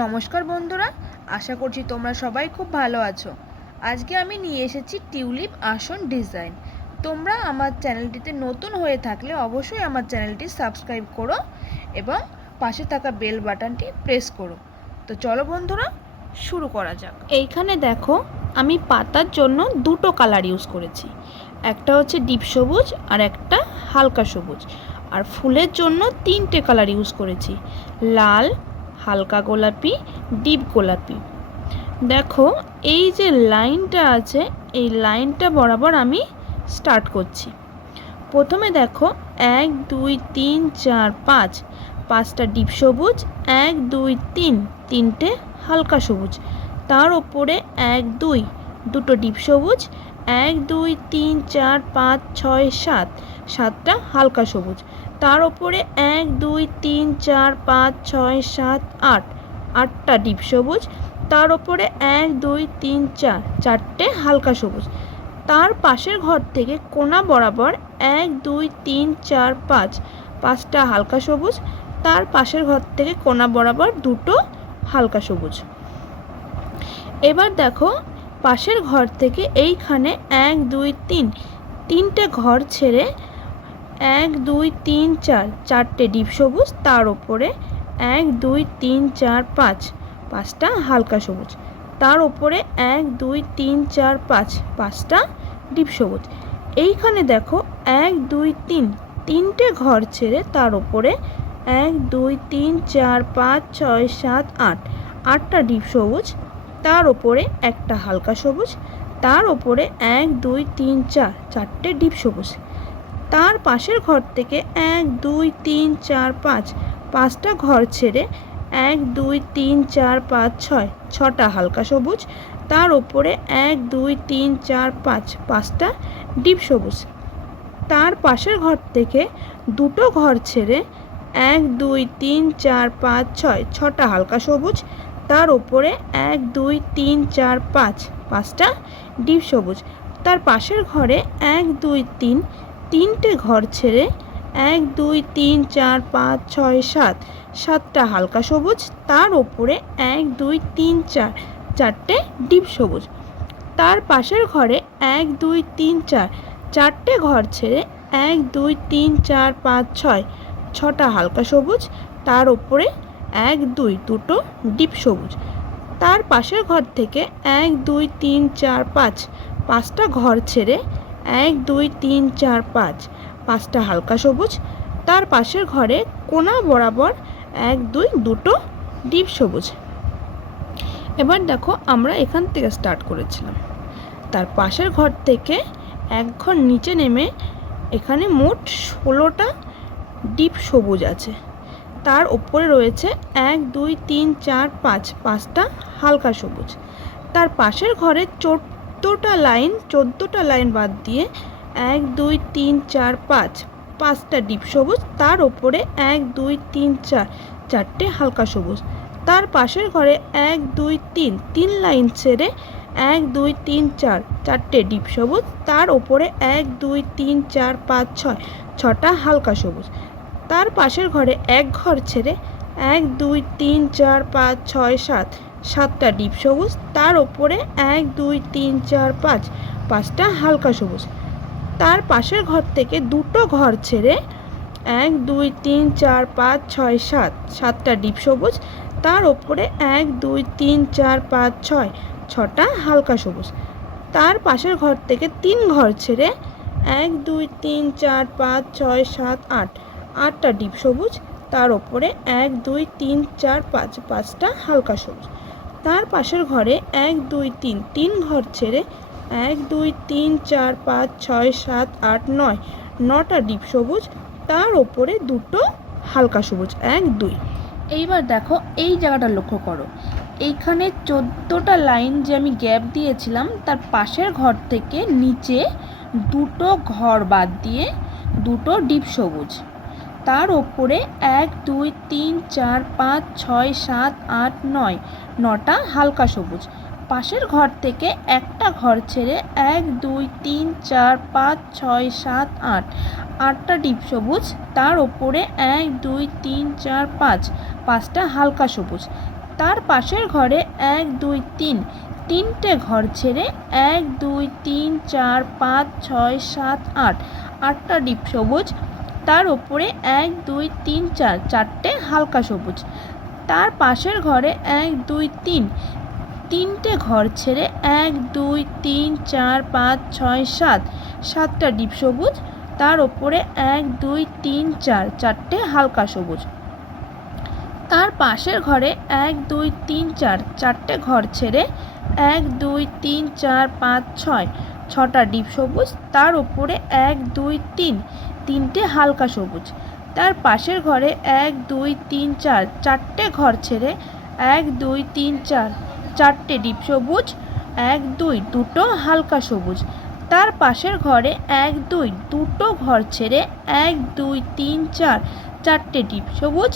নমস্কার বন্ধুরা, আশা করছি তোমরা সবাই খুব ভালো আছো। আজকে আমি নিয়ে এসেছি টিউলিপ আসন ডিজাইন। তোমরা আমার চ্যানেলটিতে নতুন হয়ে থাকলে অবশ্যই আমার চ্যানেলটি সাবস্ক্রাইব করো এবং পাশে থাকা বেল বাটনটি প্রেস করো। তো চলো বন্ধুরা, শুরু করা যাক। এইখানে দেখো, আমি পাতার জন্য দুটো কালার ইউজ করেছি। একটা হচ্ছে ডিপ সবুজ আর একটা হালকা সবুজ। আর ফুলের জন্য তিনটে কালার ইউজ করেছি, লাল, হালকা গোলাপি, ডিপ গোলাপি। দেখো, এই যে লাইনটা আছে, এই লাইনটা বরাবর আমি স্টার্ট করছি। প্রথমে দেখো 1 2 3 4 5, পাঁচটা ডিপ সবুজ, 1 2 3, তিনটে হালকা সবুজ। তার ওপরে 1 2, দুটো ডিপ সবুজ, 1 2 3 4 5 6 7, সাতটা হালকা সবুজ। তার ওপরে 1 2 3 4 5 6 7 8, আটটা ডিপ সবুজ। তার ওপরে 1 2 3 4, চারটে হালকা সবুজ। তার পাশের ঘর থেকে কোণা বরাবর 1 2 3 4 5, পাঁচটা হালকা সবুজ। তার পাশের ঘর থেকে কোণা বরাবর দুটো হালকা সবুজ। এবার দেখো, পাশের ঘর থেকে এইখানে 1 2 3, তিনটে ঘর ছেড়ে 1 2 3 4, চারটে ডিপ সবুজ। তার ওপরে 1 2 3 4 5, পাঁচটা হালকা সবুজ। তার ওপরে 1 2 3 4 5, পাঁচটা ডিপ সবুজ। এইখানে দেখো 1 2 3, তিনটে ঘর ছেড়ে তার ওপরে 1 2 3 4 5 6 7 8, আটটা ডিপ সবুজ। তার ওপরে একটা হালকা সবুজ। তার ওপরে 1 2 3 4, চারটে ডিপ সবুজ। তার পাশের ঘর থেকে 1 2 3 4 5, পাঁচটা ঘর ছেড়ে 1 2 3 4 5 6, ছটা হালকা সবুজ। তার ওপরে 1 2 3 4 5, পাঁচটা ডিপ সবুজ। তার পাশের ঘর থেকে দুটো ঘর ছেড়ে 1 2 3 4 5 6, ছটা হালকা সবুজ। তার ওপরে 1 2 3 4 5, পাঁচটা ডিপ সবুজ। তার পাশের ঘরে 1 2 3, তিনটে ঘর ছেড়ে 1 2 3 4 5 6 7, সাতটা হালকা সবুজ। তার ওপরে 1 2 3 4, চারটে ডিপ সবুজ। তার পাশের ঘরে 1 2 3 4, চারটে ঘর ছেড়ে 1 2 3 4 5 6, ছটা হালকা সবুজ। তার ওপরে 1 2, দুটো ডিপ সবুজ। তার পাশের ঘর থেকে 1 2 3 4 5, পাঁচটা ঘর ছেড়ে 1 2 3 4 5, পাঁচটা হালকা সবুজ। তার পাশের ঘরে কোণা বরাবর 1 2, দুটো ডিপ সবুজ। এবার দেখো, আমরা এখান থেকে স্টার্ট করেছিলাম। তার পাশের ঘর থেকে এক ঘর নিচে নেমে এখানে মোট 16টা ডিপ সবুজ আছে। তার ওপরে রয়েছে 1 2 3 4 5, পাঁচটা হালকা সবুজ। তার পাশের ঘরে 14টা লাইন বাদ দিয়ে 1 2 3 4 5, পাঁচটা ডিপ সবুজ। তার ওপরে 1 2 3 4, চারটে হালকা সবুজ। তার পাশের ঘরে 1 2 3, তিন লাইন ছেড়ে 1 2 3 4, চারটে ডিপ সবুজ। তার ওপরে 1 2 3 4 5 6, ছটা হালকা সবুজ। তার পাশের ঘরে এক ঘর ছেড়ে 1 2 3 4 5 6 7, সাতটা ডিপ সবুজ। তার ওপরে 1 2 3 4 5, পাঁচটা হালকা সবুজ। তার পাশের ঘর থেকে দুটো ঘর ছেড়ে 1 2 3 4 5 6 7, সাতটা ডিপ সবুজ। তার ওপরে 1 2 3 4 5 6, ছটা হালকা সবুজ। তার পাশের ঘর থেকে তিন ঘর ছেড়ে 1 2 3 4 5 6 7 8, আটটা ডিপ সবুজ। তার ওপরে 1 2 3 4 5, পাঁচটা হালকা সবুজ। তার পাশের ঘরে 1 2 3, তিন ঘর ছেড়ে 1 2 3 4 5 6 7 8 9, নটা ডিপ সবুজ। তার ওপরে দুটো হালকা সবুজ, 1 2। এইবার দেখো, এই জায়গাটা লক্ষ্য করো। এইখানে 14টা লাইন যে আমি গ্যাপ দিয়েছিলাম, তার পাশের ঘর থেকে নিচে দুটো ঘর বাদ দিয়ে দুটো ডিপ সবুজ। তার ওপরে 1 2 3 4 5 6 7 8 9, নটা হালকা সবুজ। পাশের ঘর থেকে একটা ঘর ছেড়ে 1 2 3 4 5 6 7 8, আটটা ডিপ সবুজ। তার ওপরে 1 2 3 4 5, পাঁচটা হালকা সবুজ। তার পাশের ঘরে 1 2 3 তিনটে ঘর ছেড়ে 1 2 3 4 5 6 7 8 আটটা ডিপ সবুজ। তার ওপরে 1 2 3 4 চারটে হালকা সবুজ। তার পাশের ঘরে 1 2 3 তিনটে ঘর ছেড়ে 1 2 3 4 5 6 7 সাতটা ডিপ সবুজ। তার ওপরে 1 2 3 4 চারটে হালকা সবুজ। তার পাশের ঘরে 1 2 3 4 চারটে ঘর ছেড়ে 1 2 3 4 5 6 ছটা ডিপ সবুজ। তার ওপরে 1 2 3 তিনটে হালকা সবুজ। তার পাশের ঘরে 1 2 3 4 চারটে ঘর ছেড়ে 1 2 3 4 চারটে ডিপ সবুজ। 1 2 দুটো হালকা সবুজ। তার পাশের ঘরে 1 2 দুটো ঘর ছেড়ে 1 2 3 4 চারটে ডিপ সবুজ।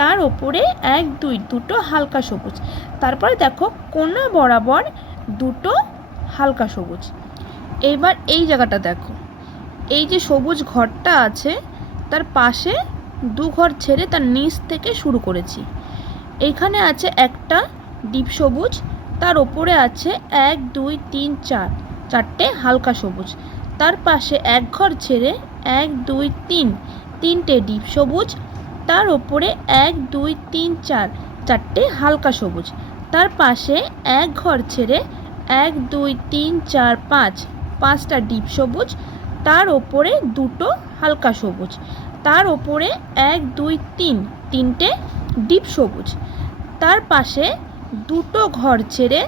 তার ওপরে 1 2 দুটো হালকা সবুজ। তারপরে দেখো কোণা বরাবর দুটো হালকা সবুজ। এবার এই জায়গাটা দেখো, এই যে সবুজ ঘরটা আছে তার পাশে দু ঘর ছেড়ে তার নিচ থেকে শুরু করেছি। এইখানে আছে একটা ডিপ সবুজ, তার ওপরে আছে 1 2 3 4 চারটে হালকা সবুজ। তার পাশে এক ঘর ছেড়ে 1 2 3 তিনটে ডিপ সবুজ। তার ওপরে 1 2 3 4 চারটে হালকা সবুজ। তার পাশে এক ঘর ছেড়ে 1 2 3 4 5 পাঁচটা ডিপ সবুজ। তার ওপরে দুটো হালকা সবুজ। তার ওপরে 1 2 3 তিনটে ডিপ সবুজ। তার পাশে দুটো ঘর ছেড়ে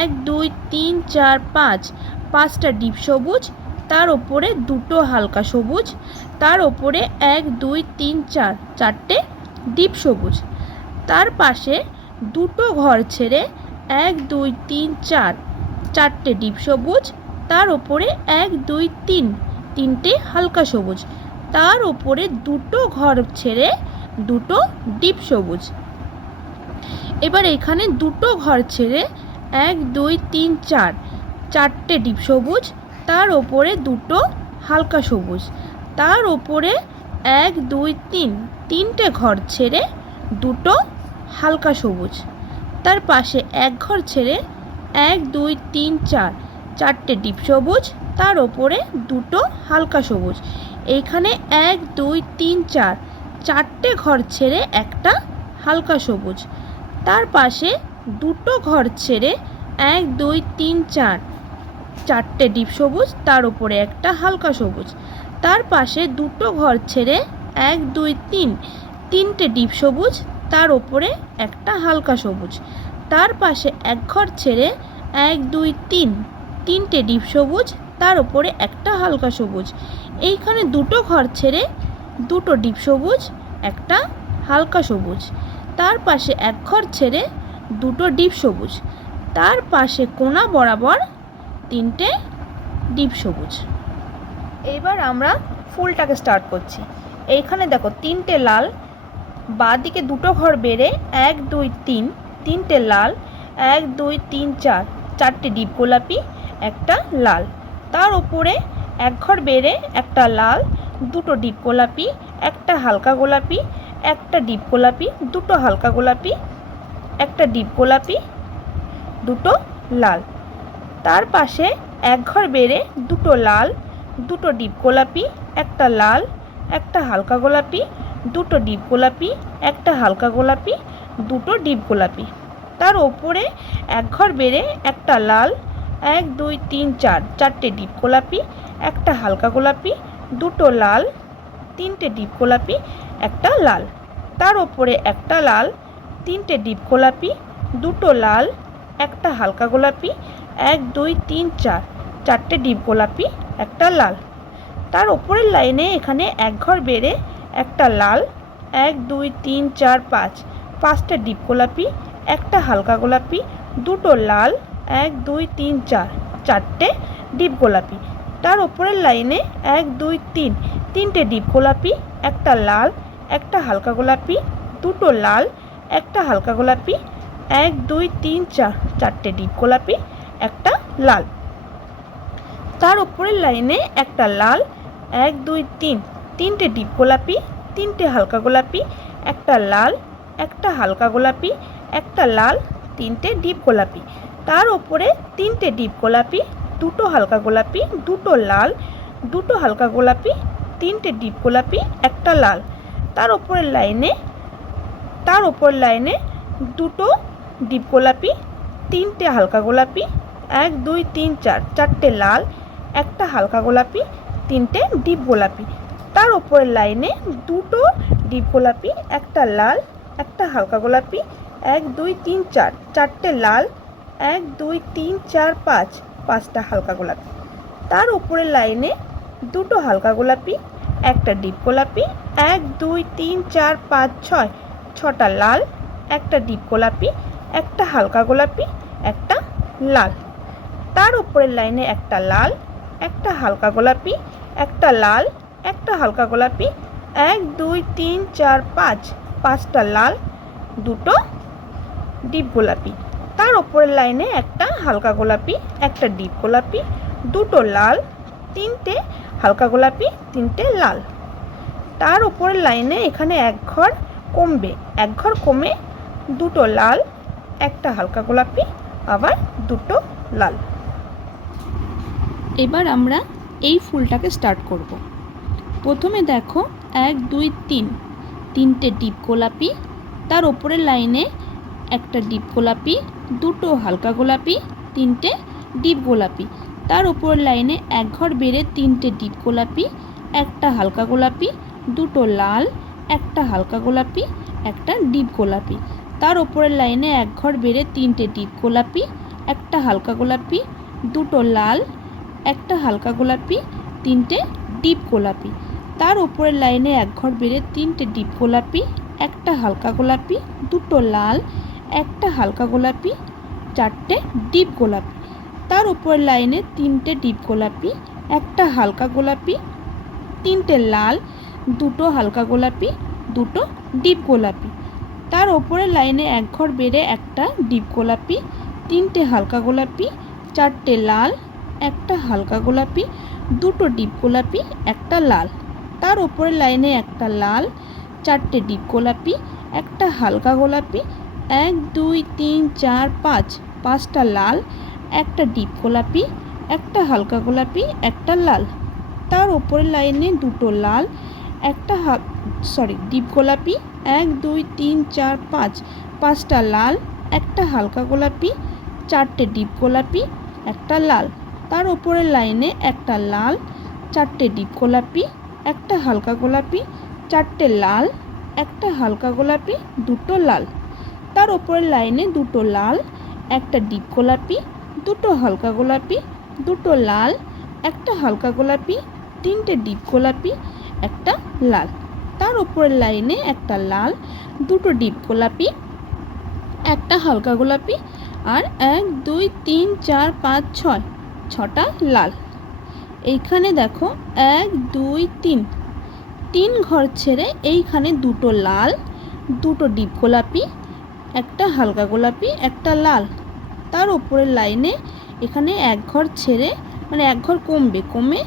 1 2 3 4 5 পাঁচটা ডিপ সবুজ। তার ওপরে দুটো হালকা সবুজ। তার ওপরে 1 2 3 4 চারটে ডিপ সবুজ। তার পাশে দুটো ঘর ছেড়ে 1 2 3 4 চারটে ডিপ সবুজ। তার ওপরে 1 2 3 তিনটে হালকা সবুজ। তার ওপরে দুটো ঘর ছেড়ে দুটো ডিপ সবুজ। এবার এখানে দুটো ঘর ছেড়ে 1 2 3 4 চারটে ডিপ সবুজ। তার ওপরে দুটো হালকা সবুজ। তার ওপরে 1 2 3 তিনটে ঘর ছেড়ে দুটো হালকা সবুজ। তার পাশে এক ঘর ছেড়ে 1 2 3 4 চারটে ডিপ সবুজ। তার ওপরে দুটো হালকা সবুজ। এইখানে 1 2 3 4 চারটে ঘর ছেড়ে একটা হালকা সবুজ। তার পাশে দুটো ঘর ছেড়ে 1 2 3 4 চারটে ডিপ সবুজ। তার ওপরে একটা হালকা সবুজ। তার পাশে দুটো ঘর ছেড়ে 1 2 3 তিনটে ডিপ সবুজ। তার ওপরে একটা হালকা সবুজ। তার পাশে এক ঘর ছেড়ে 1 2 3 তিনটে ডিপ সবুজ। তার ওপরে একটা হালকা সবুজ। এইখানে দুটো ঘর ছেড়ে দুটো ডিপ সবুজ, একটা হালকা সবুজ। তার পাশে এক ঘর ছেড়ে দুটো ডিপ সবুজ। তার পাশে কোণা বরাবর তিনটে ডিপ সবুজ। এবার আমরা ফুলটাকে স্টার্ট করছি। এইখানে দেখো তিনটে লাল, বাঁ দিকে দুটো ঘর বেড়ে 1 2 3 তিনটে লাল, 1 2 3 4 চারটে ডিপ গোলাপি, একটা লাল। তার ওপরে এক ঘর বেড়ে একটা লাল, দুটো ডিপ গোলাপি, একটা হালকা গোলাপি, একটা ডিপ গোলাপি, দুটো হালকা গোলাপি, একটা ডিপ গোলাপি, দুটো লাল। তার পাশে এক ঘর বেড়ে দুটো লাল, দুটো ডিপ গোলাপি, একটা লাল, একটা হালকা গোলাপি, দুটো ডিপ গোলাপি, একটা হালকা গোলাপি, দুটো ডিপ গোলাপি। তার ওপরে এক ঘর বেড়ে একটা লাল, 1 2 3 4 চারটে ডিপ গোলাপি, একটা হালকা গোলাপি, দুটো লাল, তিনটে ডিপ গোলাপি, একটা লাল। তার ওপরে একটা লাল, তিনটে ডিপ গোলাপি, দুটো লাল, একটা হালকা গোলাপি, 1 2 3 4 চারটে ডিপ গোলাপি, একটা লাল। তার ওপরের লাইনে এখানে এক ঘর বেড়ে একটা লাল, 1 2 3 4 5 পাঁচটা ডিপ গোলাপি, একটা হালকা গোলাপি, দুটো লাল, 1 2 3 4 চারটে ডিপ গোলাপি। তার ওপরের লাইনে 1 2 3 তিনটে ডিপ গোলাপি, একটা লাল, একটা হালকা গোলাপি, দুটো লাল, একটা হালকা গোলাপি, 1 2 3 4 চারটে ডিপ গোলাপি, একটা লাল। তার উপরের লাইনে একটা লাল, 1 2 3 তিনটে ডিপ গোলাপি, তিনটে হালকা গোলাপি, একটা লাল, একটা হালকা গোলাপি, একটা লাল, তিনটে ডিপ গোলাপি, তার ওপরে তিনটে ডিপ গোলাপি, দুটো হালকা গোলাপি, দুটো লাল, দুটো হালকা গোলাপি, তিনটে ডিপ গোলাপি, একটা লাল, তার ওপরের লাইনে দুটো ডিপ গোলাপি, তিনটে হালকা গোলাপি, 1 2 3 4, চারটে লাল, একটা হালকা গোলাপি, তিনটে ডিপ গোলাপি, তার ওপরের লাইনে দুটো ডিপ গোলাপি, একটা লাল, একটা হালকা গোলাপি, 1 2 3 4, চারটে লাল, 1 2 3 4 5, পাঁচটা হালকা গোলাপি, তার ওপরের লাইনে দুটো হালকা গোলাপি, একটা ডিপ গোলাপি, 1 2 3 4 5 6, ছটা লাল, একটা ডিপ গোলাপি, একটা হালকা গোলাপি, একটা লাল, তার উপরের লাইনে একটা লাল, একটা হালকা গোলাপি, একটা লাল, একটা হালকা গোলাপি, 1 2 3 4 5, পাঁচটা লাল, দুটো ডিপ গোলাপি, তার উপরের লাইনে একটা হালকা গোলাপি, একটা ডিপ গোলাপি, দুটো লাল, তিনটে হালকা গোলাপি, তিনটে লাল, তার উপরের লাইনে এখানে এক ঘর কমে দুটো লাল, একটা হালকা গোলাপি, আবার দুটো লাল। এবার আমরা এই ফুলটাকে স্টার্ট করব। প্রথমে দেখো 1 2 3, তিনটে ডিপ গোলাপি, তার ওপরের লাইনে একটা ডিপ গোলাপি, দুটো হালকা গোলাপি, তিনটে ডিপ গোলাপি, তার ওপরের লাইনে এক ঘর বেড়ে তিনটে ডিপ গোলাপি, একটা হালকা গোলাপি, দুটো লাল, একটা হালকা গোলাপি, একটা ডিপ গোলাপি, তার ওপরের লাইনে এক ঘর বেড়ে তিনটে ডিপ গোলাপি, একটা হালকা গোলাপি, দুটো লাল, একটা হালকা গোলাপি, তিনটে ডিপ গোলাপি, তার ওপরের লাইনে এক ঘর বেড়ে তিনটে ডিপ গোলাপি, একটা হালকা গোলাপি, দুটো লাল, একটা হালকা গোলাপি, চারটে ডিপ গোলাপি, তার ওপরের লাইনে তিনটে ডিপ গোলাপি, একটা হালকা গোলাপি, তিনটে লাল, দুটো হালকা গোলাপি, দুটো ডিপ গোলাপি, তার ওপরের লাইনে এক ঘর বেড়ে একটা ডিপ গোলাপি, তিনটে হালকা গোলাপি, চারটে লাল, একটা হালকা গোলাপি, দুটো ডিপ গোলাপি, একটা লাল, তার ওপরের লাইনে একটা লাল, চারটে ডিপ গোলাপি, একটা হালকা গোলাপি, 1 2 3 4 5, পাঁচটা লাল, একটা ডিপ গোলাপি, একটা হালকা গোলাপি, একটা লাল, তার ওপরের লাইনে দুটো লাল, একটা ডিপ গোলাপি, 1 2 3 4 5, পাঁচটা লাল, একটা হালকা গোলাপি, চারটে ডিপ গোলাপি, একটা লাল, তার ওপরের লাইনে একটা লাল, চারটে ডিপ গোলাপি, একটা হালকা গোলাপি, চারটে লাল, একটা হালকা গোলাপি, দুটো লাল, তার ওপরের লাইনে দুটো লাল, একটা ডিপ গোলাপি, দুটো হালকা গোলাপি, দুটো লাল, একটা হালকা গোলাপি, তিনটে ডিপ গোলাপি, একটা লাল, তার ওপরের লাইনে একটা লাল, দুটো ডিপ গোলাপি, একটা হালকা গোলাপি, আর 1 2 3 4 5 6, ছটা লাল। এইখানে দেখো 1 2 3, তিন ঘর ছেড়ে এইখানে দুটো লাল, দুটো ডিপ গোলাপি, একটা হালকা গোলাপি, একটা লাল, তার ওপরের লাইনে এখানে এক ঘর ছেড়ে এক ঘর কমে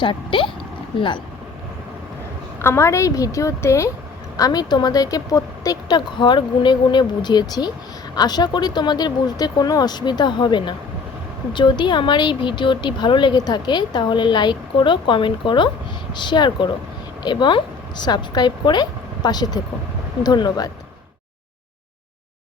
চারটে লাল। আমার এই ভিডিওতে আমি তোমাদেরকে প্রত্যেকটা ঘর গুনে গুনে বুঝিয়েছি। আশা করি তোমাদের বুঝতে কোনো অসুবিধা হবে না। যদি আমার এই ভিডিওটি ভালো লেগে থাকে তাহলে লাইক করো, কমেন্ট করো, শেয়ার করো এবং সাবস্ক্রাইব করে পাশে থেকো। ধন্যবাদ।